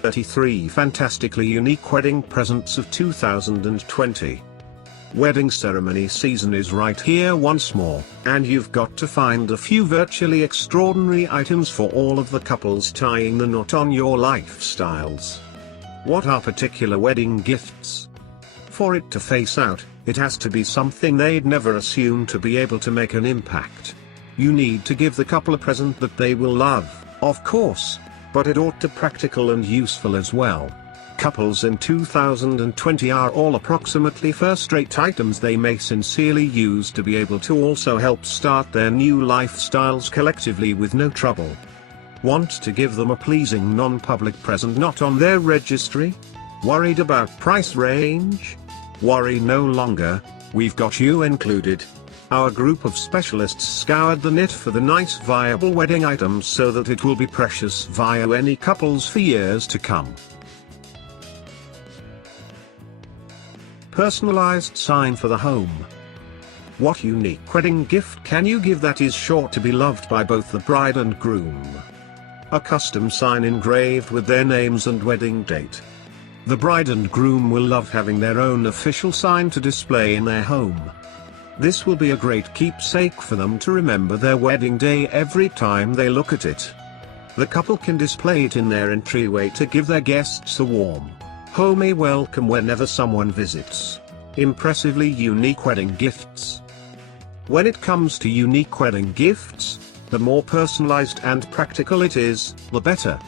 33 fantastically unique wedding presents of 2020. Wedding ceremony season is right here once more, and you've got to find a few virtually extraordinary items for all of the couples tying the knot on your lifestyles. What are particular wedding gifts? For it to face out, it has to be something they'd never assume to be able to make an impact. You need to give the couple a present that they will love, of course, but it ought to be practical and useful as well. Couples in 2020 are all approximately first-rate items they may sincerely use to be able to also help start their new lifestyles collectively with no trouble. Want to give them a pleasing non-public present not on their registry? Worried about price range? Worry no longer, we've got you included. Our group of specialists scoured the net for the nice viable wedding items so that it will be precious via any couples for years to come. Personalized sign for the home. What unique wedding gift can you give that is sure to be loved by both the bride and groom? A custom sign engraved with their names and wedding date. The bride and groom will love having their own official sign to display in their home. This will be a great keepsake for them to remember their wedding day every time they look at it. The couple can display it in their entryway to give their guests a warm, homey welcome whenever someone visits. Impressively unique wedding gifts. When it comes to unique wedding gifts, the more personalized and practical it is, the better.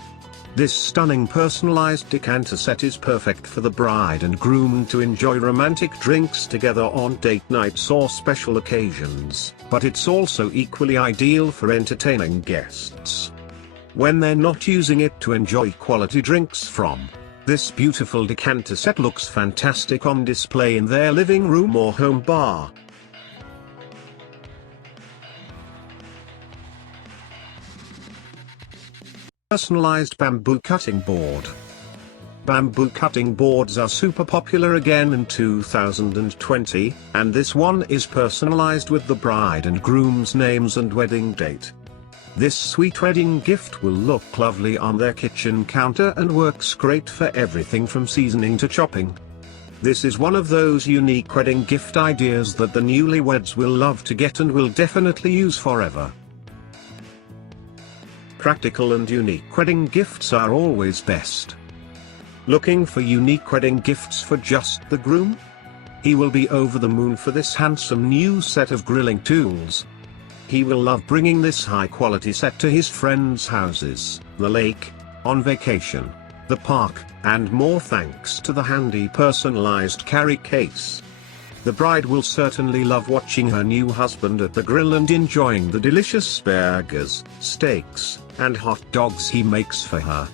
This stunning personalized decanter set is perfect for the bride and groom to enjoy romantic drinks together on date nights or special occasions, but it's also equally ideal for entertaining guests when they're not using it to enjoy quality drinks from. This beautiful decanter set looks fantastic on display in their living room or home bar. Personalized bamboo cutting board. Bamboo cutting boards are super popular again in 2020, and this one is personalized with the bride and groom's names and wedding date. This sweet wedding gift will look lovely on their kitchen counter and works great for everything from seasoning to chopping. This is one of those unique wedding gift ideas that the newlyweds will love to get and will definitely use forever. Practical and unique wedding gifts are always best. Looking for unique wedding gifts for just the groom? He will be over the moon for this handsome new set of grilling tools. He will love bringing this high-quality set to his friends' houses, the lake, on vacation, the park, and more thanks to the handy personalized carry case. The bride will certainly love watching her new husband at the grill and enjoying the delicious burgers, steaks, and hot dogs he makes for her.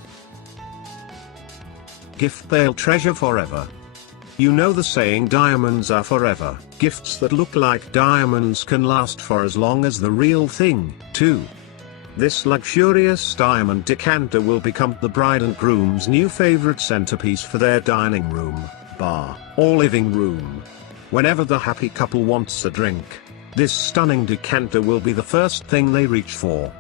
Gift they'll treasure forever. You know the saying, diamonds are forever. Gifts that look like diamonds can last for as long as the real thing, too. This luxurious diamond decanter will become the bride and groom's new favorite centerpiece for their dining room, bar, or living room. Whenever the happy couple wants a drink, this stunning decanter will be the first thing they reach for.